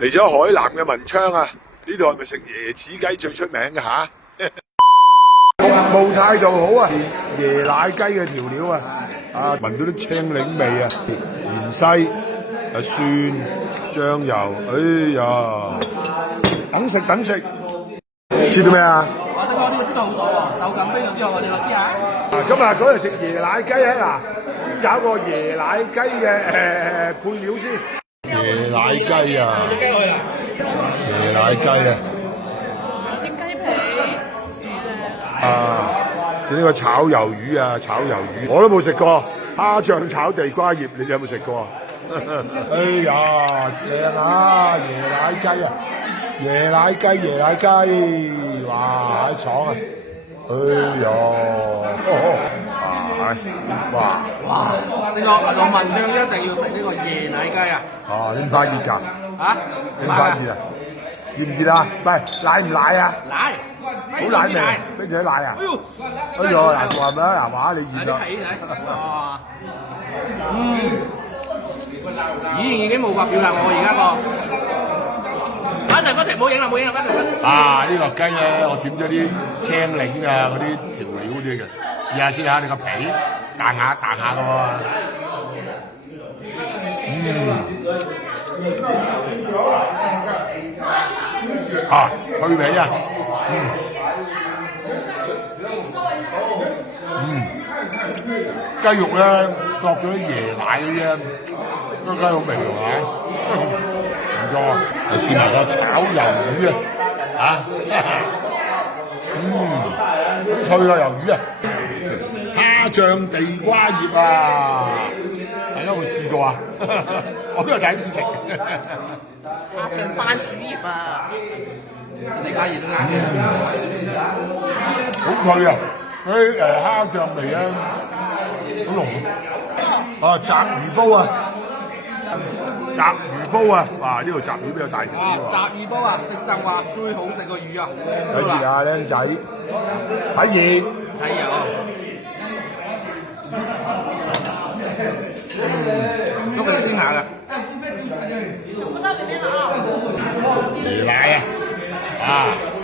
嚟咗海南嘅文昌啊！呢度係咪食椰子雞最出名嘅吓？服務態度好啊！椰奶雞嘅調料啊，聞到啲青檸味啊，芫茜、蒜、醬油，哎呀，等食等食，知道咩啊？我識講呢個豬頭好爽喎，手感非常之好，我哋落知下。今日嗰日食椰奶雞啊，嗱，先搞個椰奶雞嘅配料先。椰奶雞啊！椰奶雞啊！啲雞皮。呢個炒魷魚啊，炒魷魚我都冇食過。蝦醬炒地瓜葉，你哋有冇食過啊？哎呀，靚啊！椰奶雞啊！椰奶雞，椰奶雞，哇，爽啊！哎呀，哇！呢個文昌一定要食呢個椰奶雞啊！點快熱㗎？點快熱啊？熱唔熱啊？喂，奶唔奶啊？奶，好奶味，飛仔奶啊！哎呦，嗱話咩啊？話你熱啦！哇！語言已經無法表達我而家個。不停，唔好影啦，唔好影啦，不停。呢個雞咧，我點咗啲青檸啊，嗰啲調料嗰啲嘅，試下先嚇，你個皮彈下嘅喎。脆皮啊！雞肉咧索咗啲椰奶嗰啲咧，嗰雞好味喎嚇，唔錯啊！你試埋個炒魷魚啊，好脆啊魷魚啊！蝦醬地瓜葉啊，大家有冇試過啊？我都係第一次食。蝦醬番薯葉啊！地瓜葉都啱好脆啊！嗰啲蝦醬味咧好濃。雜魚煲啊！雜魚煲啊！哇！呢度雜魚比較大條啲喎。雜魚煲啊，食神話最好食個魚啊！睇住啊，靚仔，睇熱。睇熱啊！都幾鮮下㗎。椰奶啊！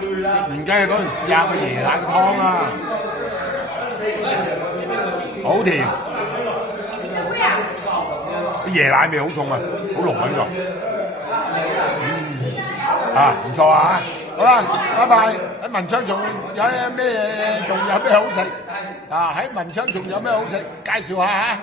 食完雞嗰陣試下個椰奶嘅湯啊，好甜。啲椰奶味好重啊，好濃啊呢度。唔錯啊！好啦，拜拜。喺文昌仲有咩好食？喺文昌仲有咩好食？介紹下嚇。